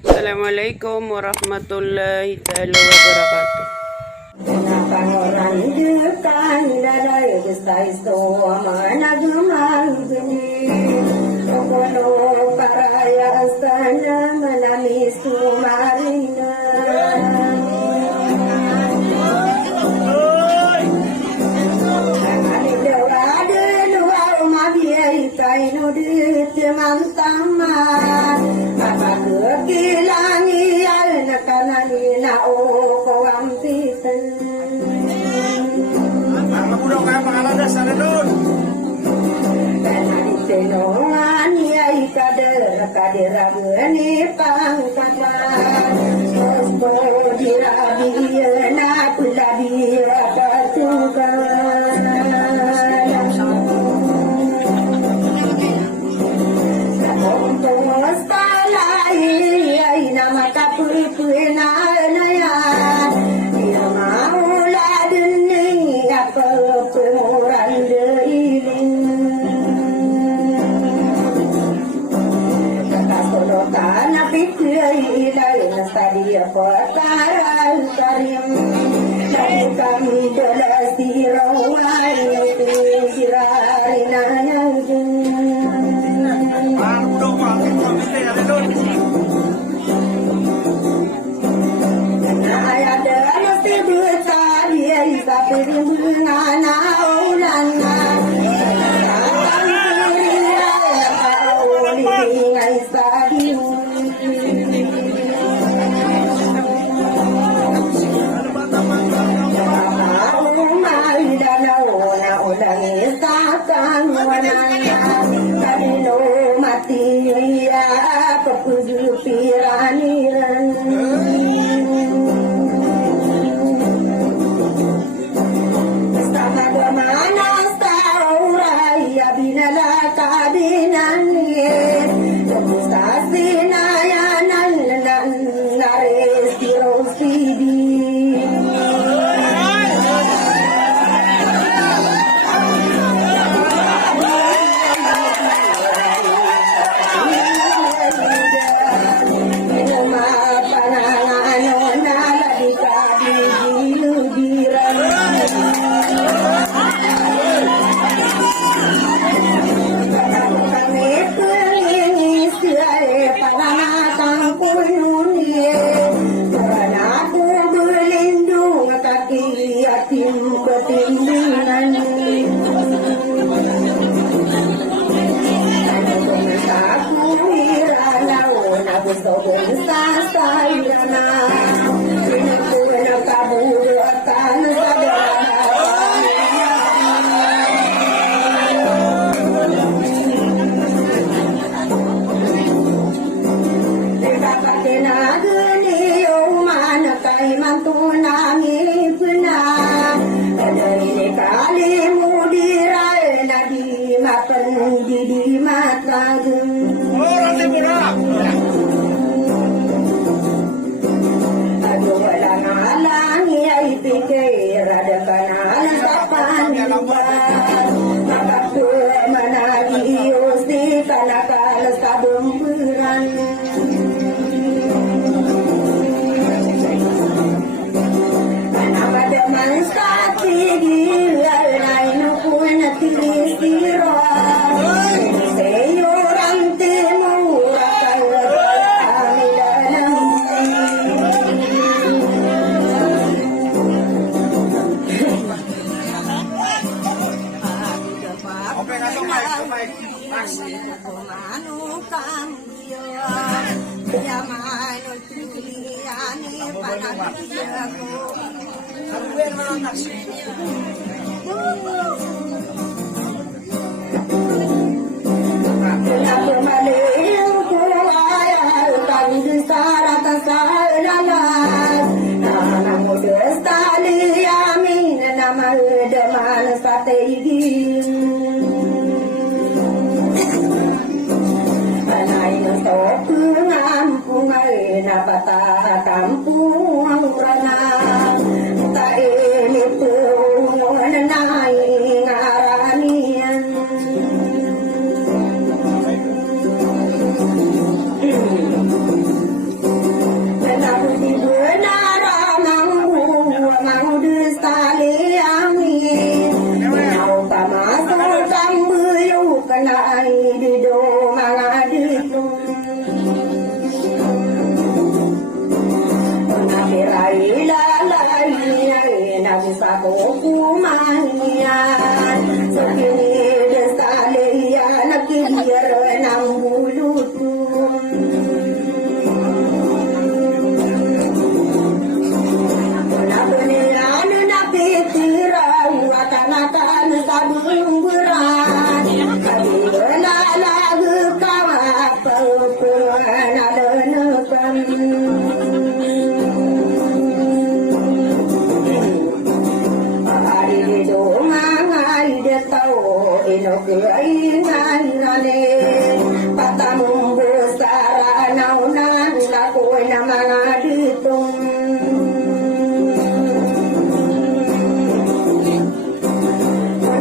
Assalamualaikum warahmatullahi taala wabarakatuh. Napangoran dekan dalay gustaisto managmang gini Okono paraya astana manamis kumarina Ada dua umabiyay kaino dit mantaman Apa kekilangi al nakanani na o kawampitan Mabudok ka pangalada sa lalun. Tinungan ay kaderagani pangkaman Osko dirabiya na pulabiya katugan Nakumpos talay ay namakapulpuy na nayan Iya maulad ni ako pumuran dailing Kakakulotan na pitay ilay na stadiya ko karal karim Dahil kami dolas diraway sirari na yung Mabudok ka pamilya sa lalun. Ada mesti bercari tapi mana ulang mati ya kepuju piraniran Orang liburan. Kampung Rana, tak ini pun naik ngaranian. ako na mga ditong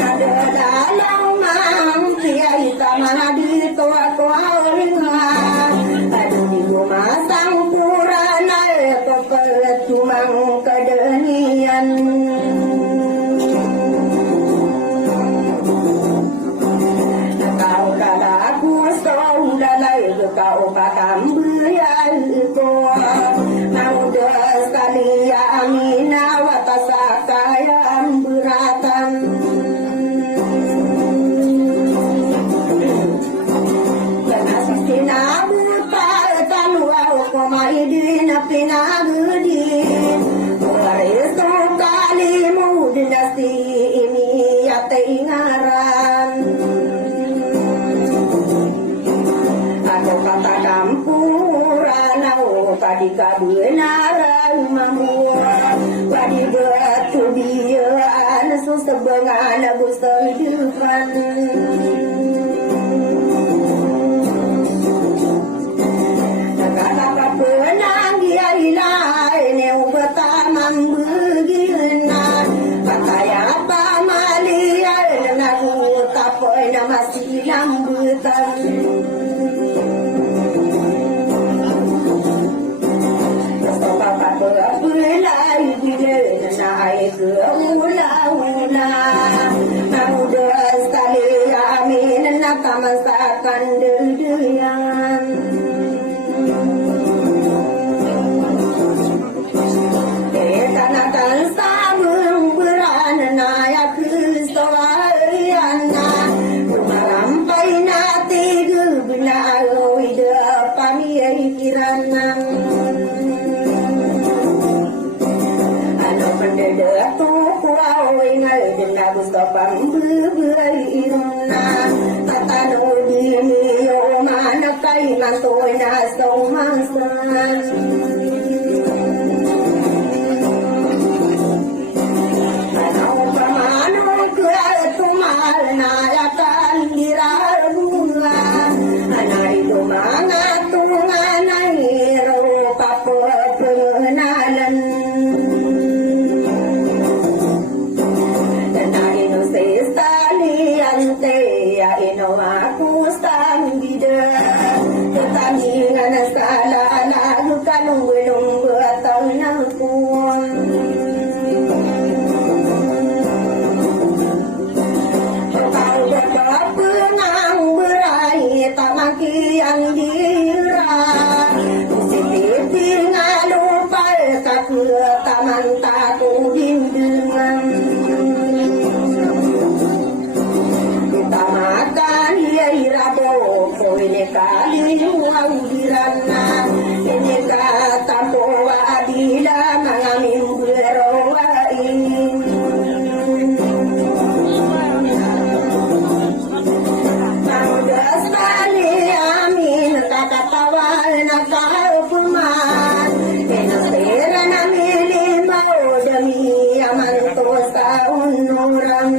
nadadalang mampiyay sa mga dito ako nga at di gumasang pura na kapag tumang kadanian. Kau bakam belial ko naudas kali amina watasakayam beratan karena sinabuta tanwa ko maidin pinagudi waresto kali mo dinasti ini ate ngaran kata kampuran au padi kabenaran mamua padi batu bian susebengan gusto hidupan kata kapenang dia ilai ne ubatamang begina kata ya pamalia naku tapoy na masilang butan. Belai bila naik ke ula-ula Naudah sekali amin nak masakan durian Tanahkan sabung beranana ya kristoariana Marampai nati gubna ida pamiyai kiranang Dato kuau ingal jena gustopang berberina tatano dini yo mana kai mantoy na somasan Anau pramano kual tumal na yakan dirarunga anai dumanga tunganai ro papo pengenalan ya ino aku sang bida tetaningan salah lagu kanung atau nangkun kau berapa nang berai tamaki yang dira siti tinggal lupa kaku taman taku bindengan ini kali wawirana ini kata bawa adila mengamin berwain naudas kali amin kata tawal nakal kuman enastera namili mau demi aman tosa unurang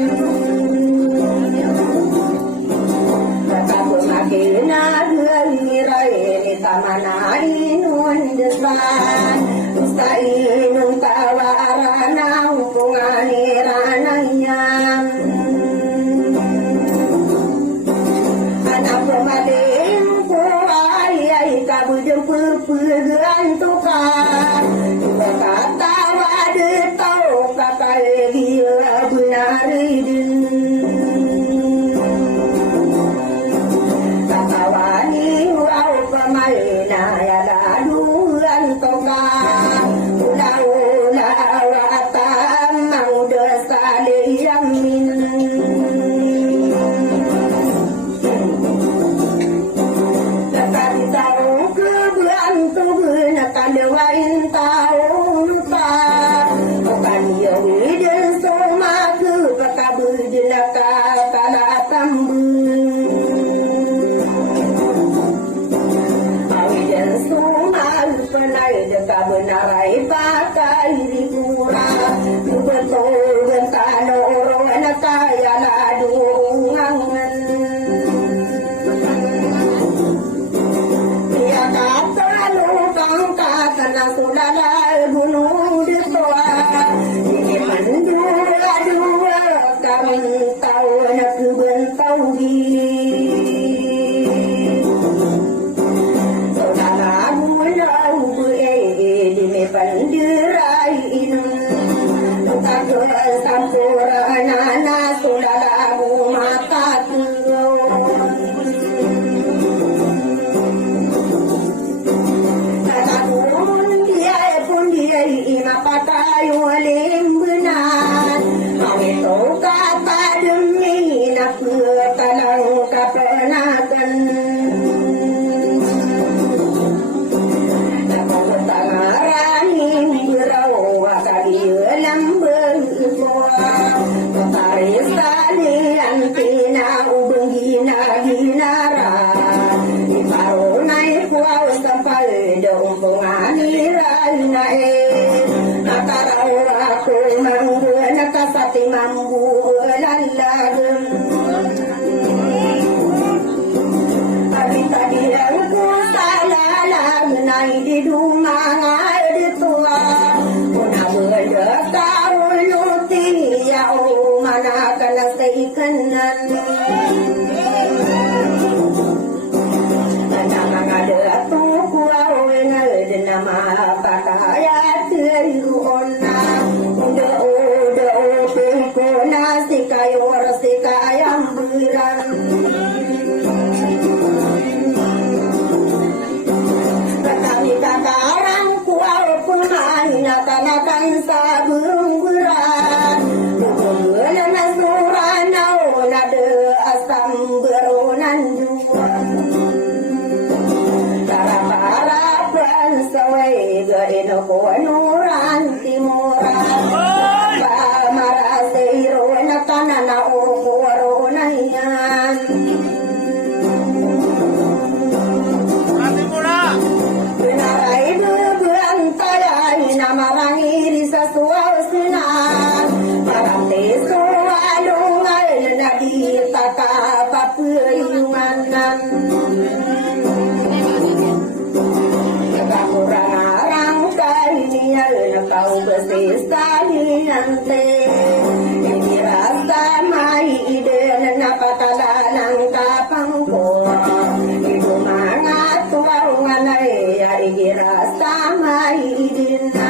Kena dua ni tamanai nun desan Usai nun tawarana hubungani rananya Anak pemading kuai ai kabudeng pepegan tukar Kata wade tau kakal gila benar idin Wani urau pemaina ya laluan toka ula-ula watan mau dosa liyamin Tetapi tahu kebuan tubuh nak lewain tahu lupa Bukan yawi dan soma ke pakabu jelaka kala tambu Penai dekat benarai pakai ribura Betul bentano orang nak kaya ladu ngangan Dia kata lubang sudahlah gunung ditua. Ini mendua-dua kami tahu nak bentau di. Sudahlah mulau di me pandirai inun. Tak sampurna sudahlah mata turun. Mapatayo alimbunan Mawito kata demi Nakutalang kapenakan Napagutangaraning Buraw Akadiyalang berikwa Kataris talian Pinaubang gina-ginara Iparunay kuwaw Sampai daong punganiran na Nakaraw ako manggu Nakasati mambu Lalagam Tadi-tadi aku salalang Nay di dumangay ditua Kuna berdekar Luti Yao manakan Sa ikanan Ada tuku awengal nama pataya teruna udah pekona sikayor sikayam buran kami kakarang kuau pemain nakanakan sabung buran bukan nasuranau nade asam beronan juan Saway gain ko anuran timuran Pamarasiro na kanana o kuwaro na yan Ate mula! Pinaray bubuang talay na marangiri sa suwasinan Parang teso alungal na di takapapuyunganan Kurang kainiyal na kau besistaliante Ini rasa mai ide na napatala ng kapangko Ibu mga tuwawan ay irasa mai ide na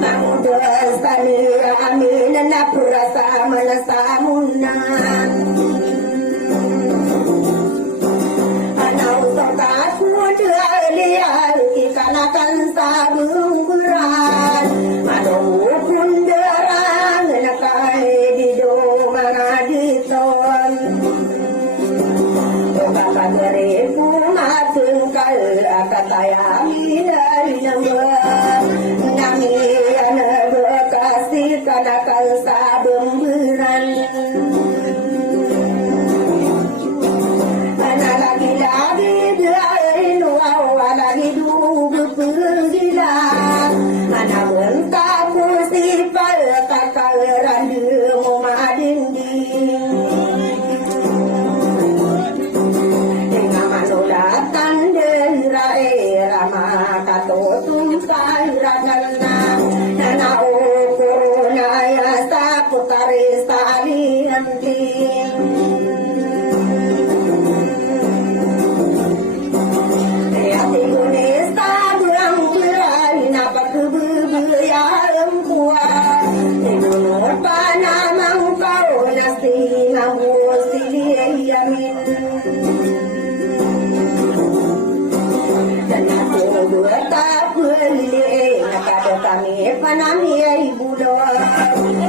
Mamudas tani amin na purasa malasamunan Anaw sa kakudyalial Ikanakan sabung beran Madukun derang Nakai dido mga diton Bapak beribu matungkal Akatayami dari nama Nami yana bekasih Kanakan sabung beran Lagi-lagi dari luar Lagi dulu pergila Mana bentak sifat Kakaran demu madinding Dengan manulatan Derai Rama kato tumpai Ragana Nana ukur Naya saputari Salianting kami panami ibu doa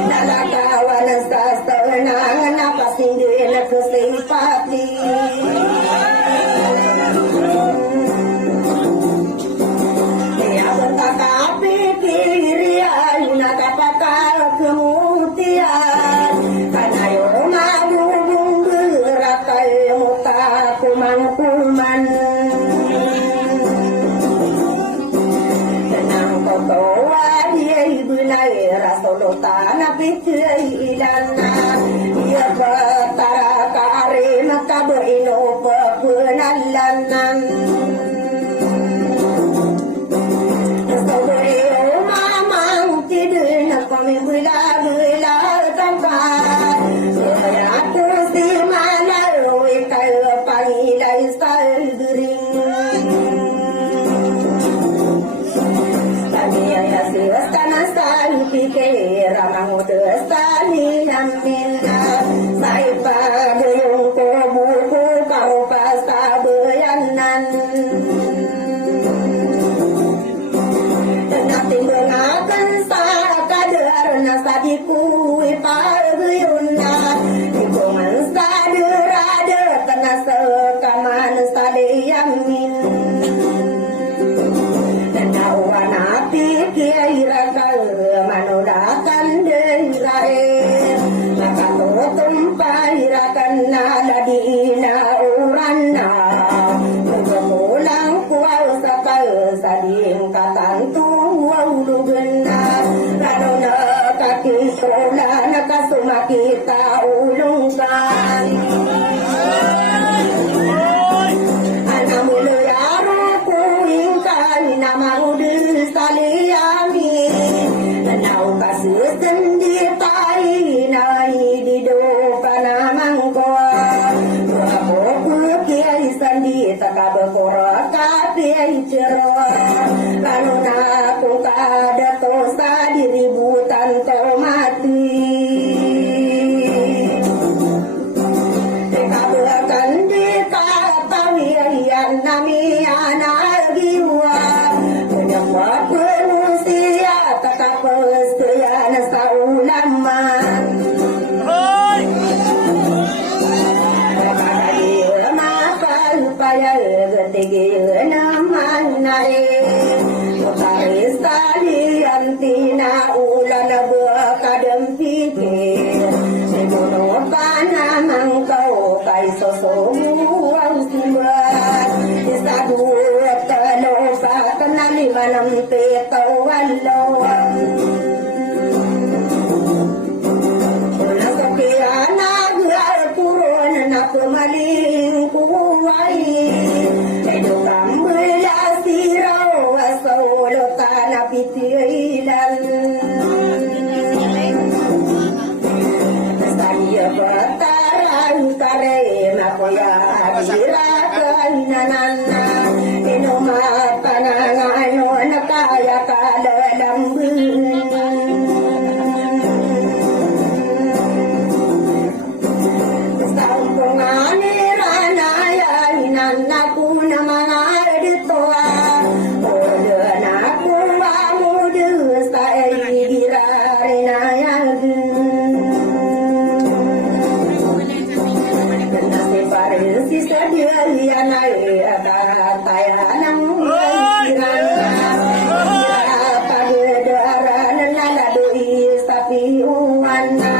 nalakawan sa sanang napasindil kesipati ya bertakapi kirian nakapakal kemutian karena yung magubung berakal muka kumang-kuman Rasulullah pitilana ya batara makabuino pepenalan pikir ramang desani namina sai pagayung ko buku kau pasta beyanan nanti mengakan sa kadar nasadiku ipagayuna ikuman sadar ada tanasa kaman sadayamin Irakan manulakan dirae maka tumpah irakan nada di naurana mulang kuasa kalsa diingkatan tuwang lugena lanona kaki sola nakasuma kita ulungkan anamularo kuingkan namaudu saliyami nau kasu sendi tai nai di dopana mangko aku kiai sandi takabekora kapi cero lalu aku kada tosa diributan tomati tekabekan di katawian nami anak giwa menyembah manusia tetap setia ulama upaya getige nama nare utari sali antina ulana kadem pikir semono pana mangkau kai sosomu ang simbat isadu talo sa kanali manam peta walawam nasakiana gal puron na kumaling kuwai edukam bela siraw asawlo kana pitilan saya bataran kare makoya dirakan nanana inumata nangayo nakaya kadalam sampungani ranaya inanaku na mga editoa odanaku amudu sa igirarinaya si sadia lianai ada tayanang pagedara nala doi sapi uwana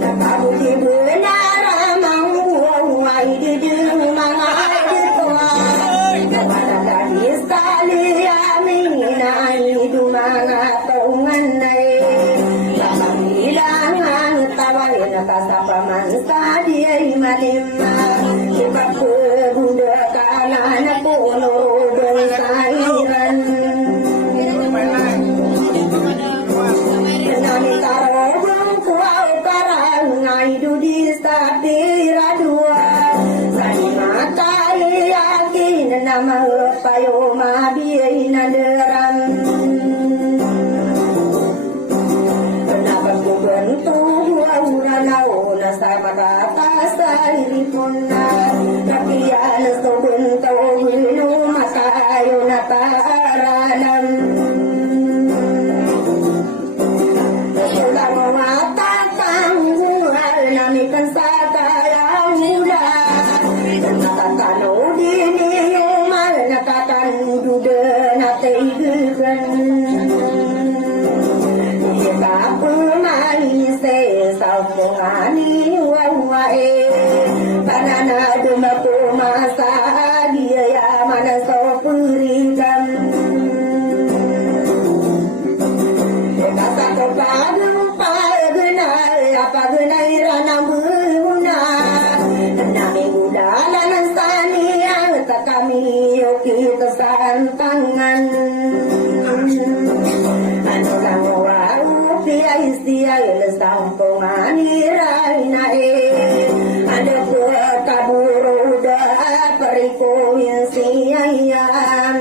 kamu di benara mau ai di mga tua kepada tadi sekali amina itu mga tunganai kasapaman sa diay malima ipaku bunda kanan puno dong sairan nami tarong kuau karang ngai dudi sa tiradua sani matai yakin nama payo mabiyay naderan nauna sa makakasaripon na kapiyan sa buntong lumakayo na paaralan sulang matatang buhal namikan sa kayang mula nakatanaw din iyong mal nakakanduda na taibigan sampungani wawae panana dumaku masa dia ya mana sopurikan kata kepadu pagenai apa genai ranam buna nami budalan sania tak kami yoki tesantangan anu langwa siay sampungani rainae ada kaburu da perikuin siayan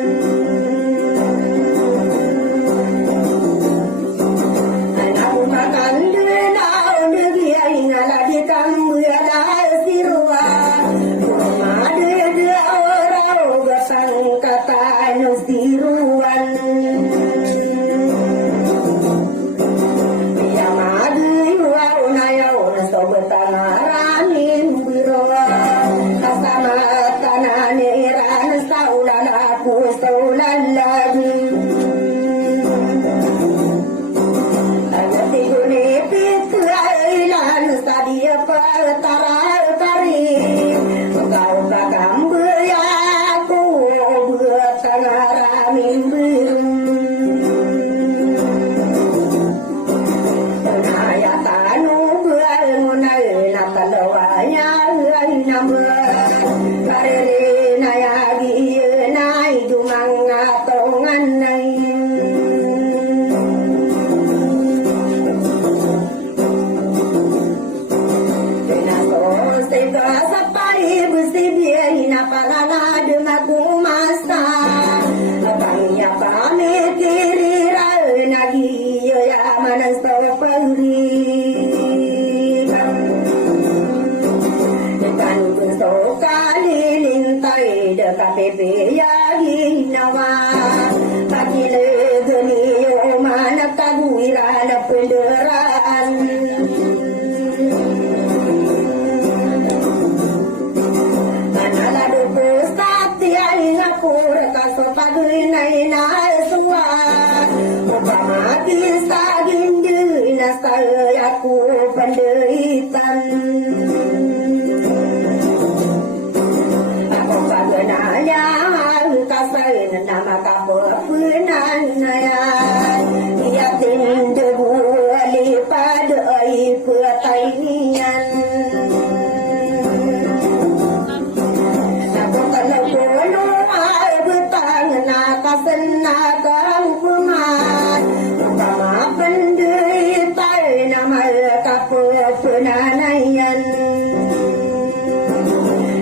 Panana demaku masa Kaya kami kiriral Nagi ya manan stoperi Ikan gusto kalilintai Dekat pepe ya hinawa Kakile geniyo mana kaguira na penderaan Aku penderitan Aku kagenanya Kasain nama kapepunan Ia tindebu Lipadai Petainian Aku kalau penuh Betang Nakasen Nakang Pumat Utama penderita Nama kapepunanayan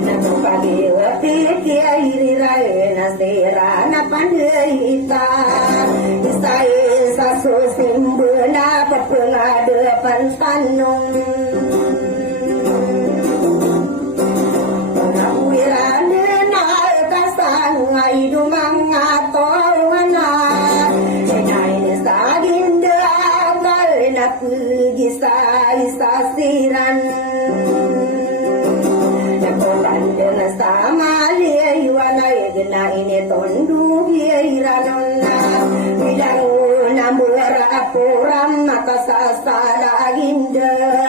Naku pagi Wapiki Airirai Nasira Napanderita Isai Sasu Simbuna Pepengadapan Tanung Dumang atau mana Enai sagin deagal na pergi sasiran Nakoban dengan sama liai walai gena ini tondu biaranona Bilang namura puram maka sasara ginda